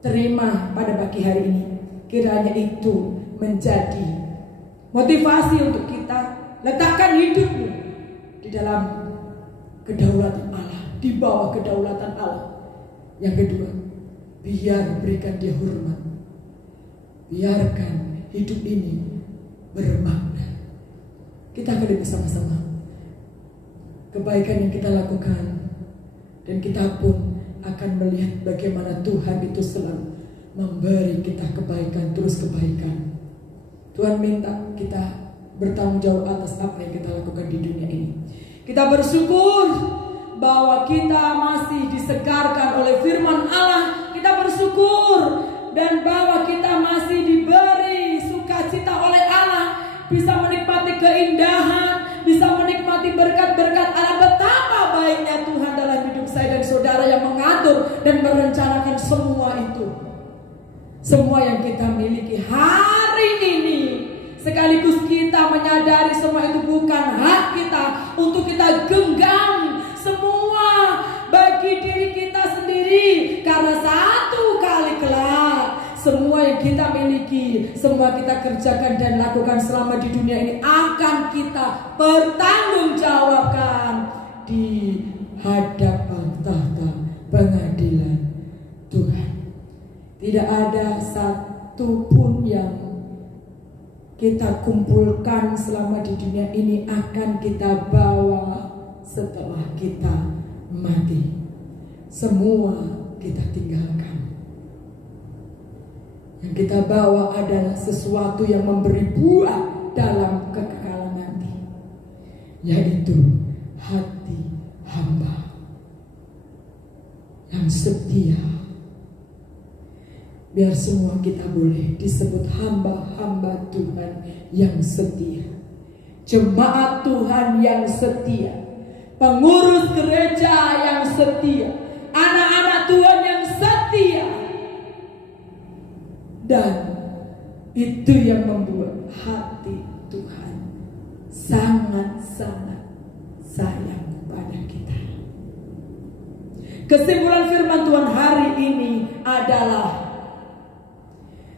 terima pada pagi hari ini, kiranya itu menjadi motivasi untuk kita. Letakkan hidupmu di dalam kedaulatan Allah, di bawah kedaulatan Allah. Yang kedua, biar berikan Dia hormat. Biarkan hidup ini bermakna. Kita akan bersama-sama kebaikan yang kita lakukan, dan kita pun akan melihat bagaimana Tuhan itu selalu memberi kita kebaikan, terus kebaikan. Tuhan minta kita bertanggung jawab atas apa yang kita lakukan di dunia ini. Kita bersyukur bahwa kita masih disegarkan oleh firman Allah. Kita bersyukur dan bahwa kita masih diberi sukacita oleh Allah, bisa menikmati keindahan, bisa menikmati berkat-berkat Allah. Betapa baiknya Tuhan dalam hidup saya dan saudara yang mengatur dan merencanakan semua itu. Semua yang kita miliki hari ini, sekaligus kita menyadari semua itu bukan hak kita untuk kita genggam semua bagi diri kita sendiri. Karena satu kali kelak semua yang kita miliki, semua kita kerjakan dan lakukan selama di dunia ini akan kita pertanggungjawabkan di hadapan tahta pengadilan Tuhan. Tidak ada satu pun yang kita kumpulkan selama di dunia ini akan kita bawa setelah kita mati. Semua kita tinggalkan. Yang kita bawa adalah sesuatu yang memberi buah dalam kekekalan nanti, yaitu hati hamba yang setia. Biar semua kita boleh disebut hamba-hamba Tuhan yang setia, jemaat Tuhan yang setia, pengurus gereja yang setia, anak-anak Tuhan yang setia. Dan itu yang membuat hati Tuhan sangat-sangat sayang pada kita. Kesimpulan firman Tuhan hari ini adalah,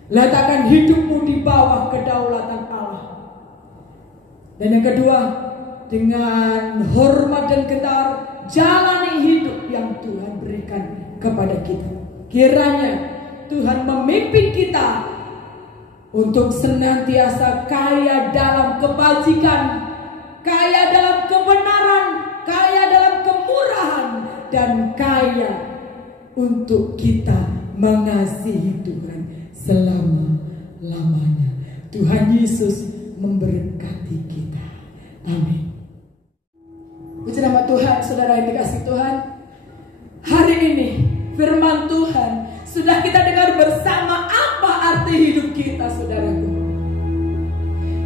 letakkan hidupmu di bawah kedaulatan Allah. Dan yang kedua, dengan hormat dan gentar jalani hidup yang Tuhan berikan kepada kita. Kiranya Tuhan memimpin kita untuk senantiasa kaya dalam kebajikan, kaya dalam kebenaran, kaya dalam kemurahan, dan kaya untuk kita mengasihi Tuhan selama-lamanya. Tuhan Yesus memberkati kita. Amin. Puji nama Tuhan, saudara yang dikasihi Tuhan. Hari ini firman Tuhan sudah kita dengar bersama. Apa arti hidup kita, saudaraku?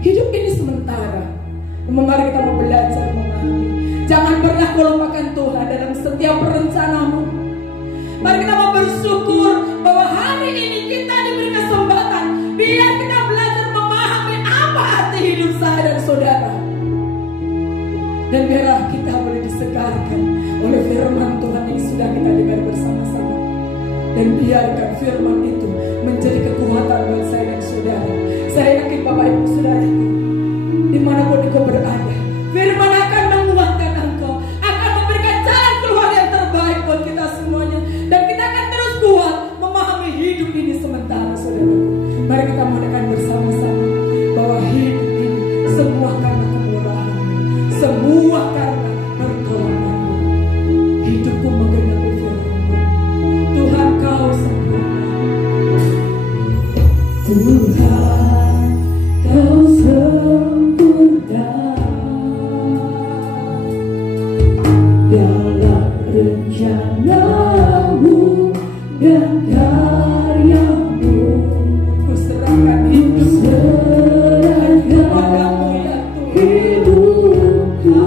Hidup ini sementara. Mari kita mau belajar memahami. Jangan pernah kau lupakan Tuhan dalam setiap rencanamu. Mari kita mau bersyukur bahwa hari ini kita diberi kesempatan. Biar kita belajar memahami apa arti hidup saya dan saudara. Dan biarlah kita boleh disegarkan oleh firman Tuhan yang sudah kita dengar bersama-sama. Dan biarkan firman itu menjadi kekuatan buat saya dan saudara. Saya yakin Bapak Ibu Saudaraku, dimanapun engkau berada, firman akan menguatkan engkau, akan memberikan jalan keluar yang terbaik buat kita semuanya, dan kita akan terus kuat memahami hidup ini sementara, saudara. Mari kita mengatakan bersama-sama bahwa hidup ini semua karena kemurahan-Mu, semua karena pertolongan-Mu. Hidupku menggenapi firman-Mu, Tuhan Kau sempurna. Tuhan Kau sempurna dalam rencana-Mu dan karya-Mu. Ku serahkan hidupku padamu ya Tuhan. Hidupku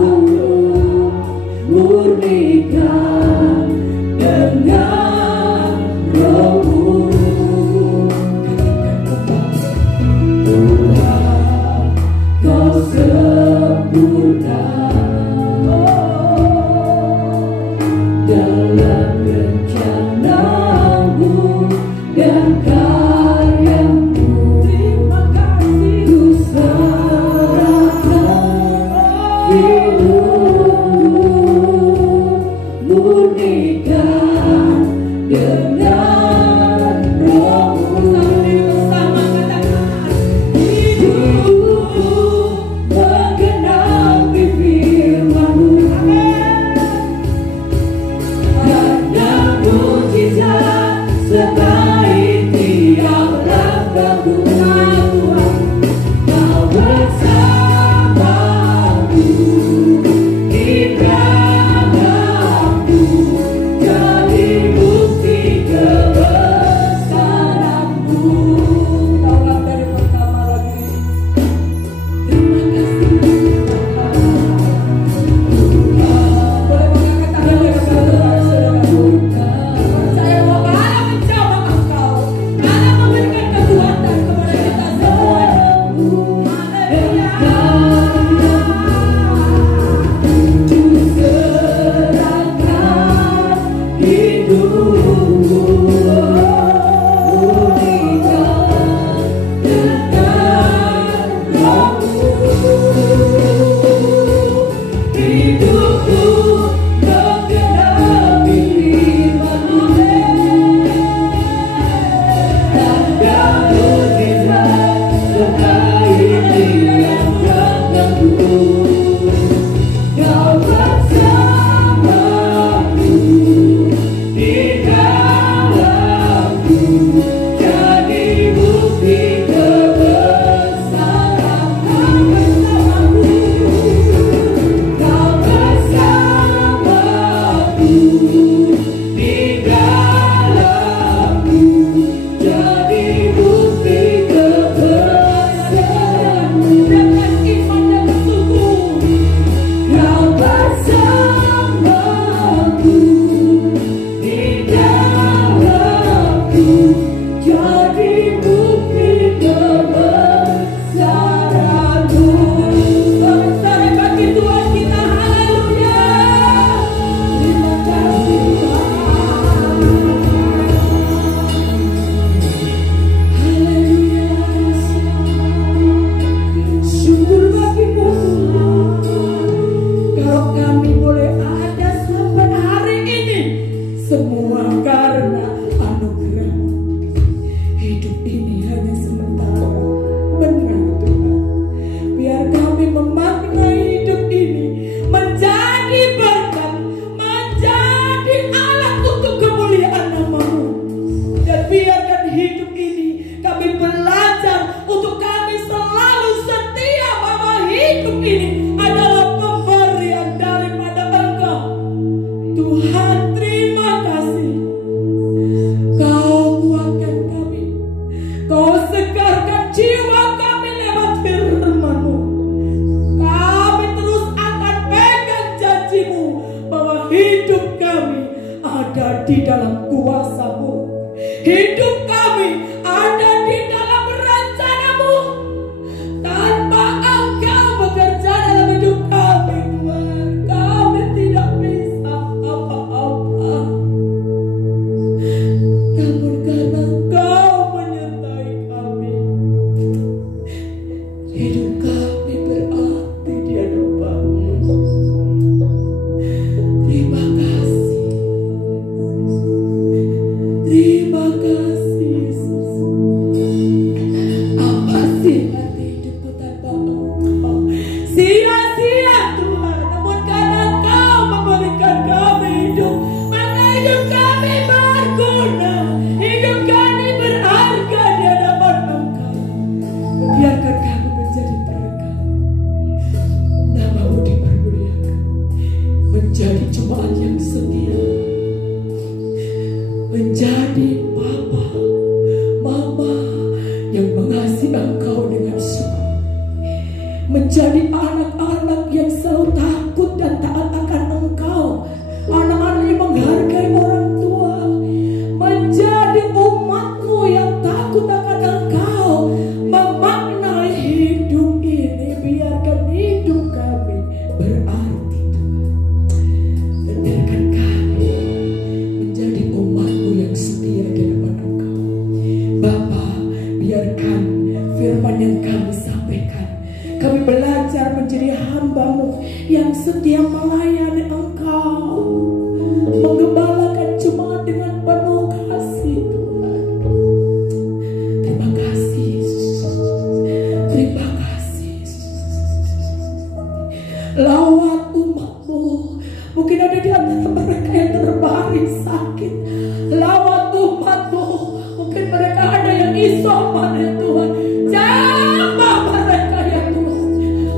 murnikan dengan Roh-Mu. Tuhan Kau sempurna dalam rencana-Mu dan karya-Mu. Terima kasih. Ku serahkan hidupku murnikan dengan Roh-Mu. Bersama katakan hidupku menggenapi firman-Mu. Karena mujizat sertai tiap langkahku, Kau bersamaku di dalamku, jadi bukti kebesaran-Mu. Kita ulang dari pertama lagi. Terima kasih Tuhan. Boleh mengangkat tangan saudara-saudara. Saya mau Allah menjamah Engkau, Allah memberikan kekuatan kepada kita semua. Haleluya. Ku serahkan hidupku murnikan dengan Roh-Mu. Hidupku menggenapi firman-Mu. Tanda mujizat sertai tiap langkahku, Kau bersamaku di dalamku, jadi bukti kebesaran-Mu. Kau bersamaku di dalamku, jadi bukti kebesaran-Mu. Dengan iman dan sungguh, Kau bersamaku di dalamku, jadi bukti kebesaran-Mu. Besar bagi Tuhan kita, haleluya. Terima kasih Tuhan. Haleluya. Syukur bagi-Mu Tuhan. Kalau kami boleh ada sampai hari ini, semua karena anugerah-Mu. Hidup ini hanya sementara, benar Tuhan. Biar kami memaknai hidup ini menjadi berkat, menjadi alat untuk kemuliaan nama-Mu. Dan biarkan hidup ini kami belajar untuk kami selalu setia bahwa hidup ini adalah pemberian daripada Engkau. Tuhan, terima kasih. Kau kuatkan kami, Kau segarkan jiwa kami lewat firman-Mu. Kami terus akan pegang janji-Mu bahwa hidup kami ada di dalam kuasa-Mu. Hidup kami ada di dalam rencana-Mu. Tanpa Engkau bekerja dalam hidup kami, Tuhan, kami tidak bisa apa-apa. Namun karena Engkau menjadi jemaat yang setia, menjadi papa, mama yang mengasihi engkau dengan sungguh, menjadi anak-anak yang selalu takut dan taat akan engkau, anak-anak yang menghargai orang tua, menjadi umatmu yang takut akan engkau, memaknai hidup ini. Biarkan hidup kami berarti Tuhan, dan biarkan kami menjadi umatmu yang setia di depan engkau. Bapa, biarkan firman yang kami sampaikan, kami belajar menjadi hamba-Mu yang setia melayani engkau, menggembalakan jemaat dengan penuh kasih Tuhan. Terima kasih Yesus. Terima kasih Yesus. Lawat umat-Mu. Mungkin ada di antara mereka yang terbaring sakit. Lawat umat-Mu. Mungkin mereka ada yang isoman ya Tuhan. Jamah mereka ya Tuhan.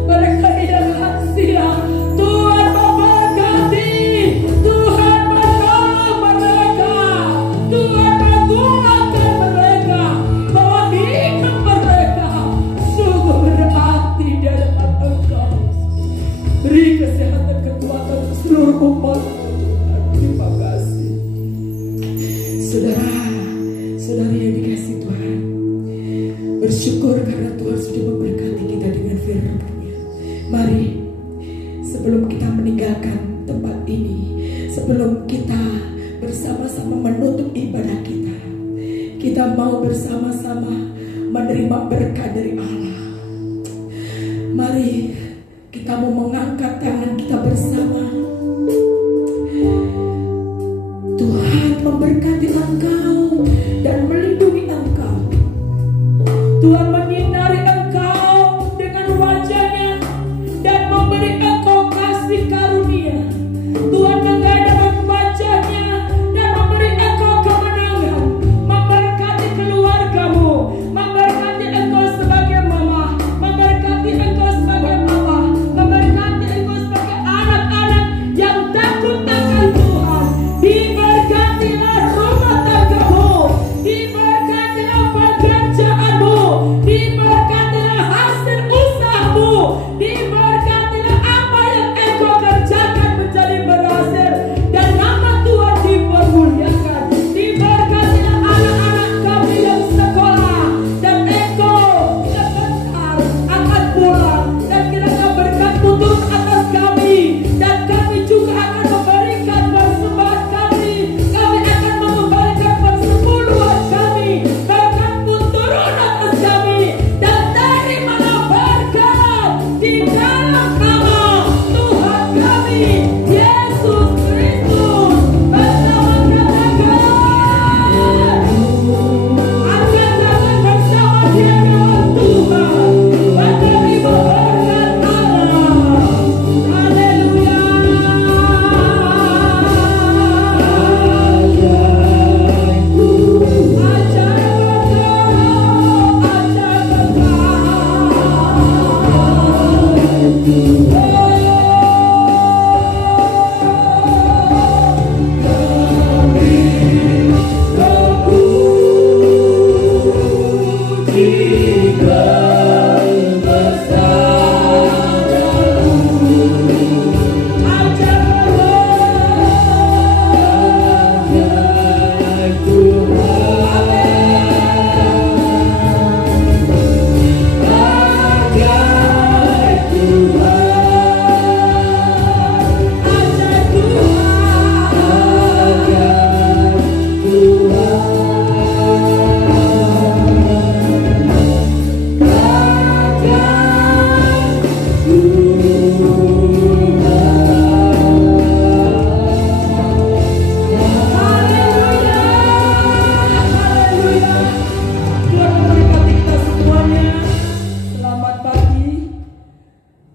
Mereka yang lansia. Tuhan memberkati. Tuhan menolong mereka. Tuhan menguatkan mereka. Bahwa hidup mereka sungguh berarti di hadapan Engkau. Beri kesehatan, kekuatan untuk seluruh umat Tuhan. Terima kasih. Saudara-saudari yang dikasihi Tuhan, bersyukur karena Tuhan sudah memberkati kita dengan firman-Nya. Mari, sebelum kita meninggalkan tempat ini, sebelum kita bersama-sama menutup ibadah kita mau bersama-sama menerima berkat dari Allah. Mari kita mau mengangkat tangan kita bersama. Tuhan memberkati engkau dan melindungi engkau. Tuhan menyinari engkau dengan wajah-Nya dan memberi engkau kasih karunia. Tuhan menghadapkan wajah-Nya dan memberi engkau kemenangan, memberkati keluargamu, memberkati engkau sebagai mama, memberkati engkau sebagai papa, memberkati engkau sebagai anak-anak yang takut akan Tuhan. Diberkatilah rumah tanggamu, diberkatilah pekerjaanmu, diberkatilah hasil usahamu, diberkatilah apa yang engkau kerjakan menjadi berhasil, dan nama Tuhan dipermuliakan. Diberkatilah anak-anak kami yang sekolah, dan engkau sebentar akan pulang, dan kiranya berkat turun atas kami, dan kami juga akan memberikan persembahan kami. Kami akan mengembalikan persepuluhan kami. Berkat-Mu turun atas kami, dan terimalah berkat di dalam nama Tuhan kami Yesus Kristus. Bersama katakan, angkat tangan bersama Dia dengan Tuhan, menerima berkat Allah. Haleluya.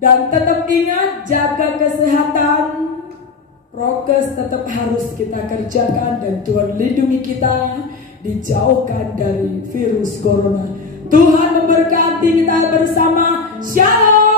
Dan tetap ingat, jaga kesehatan, prokes tetap harus kita kerjakan, dan Tuhan lindungi kita, dijauhkan dari virus corona. Tuhan memberkati kita bersama. Shalom.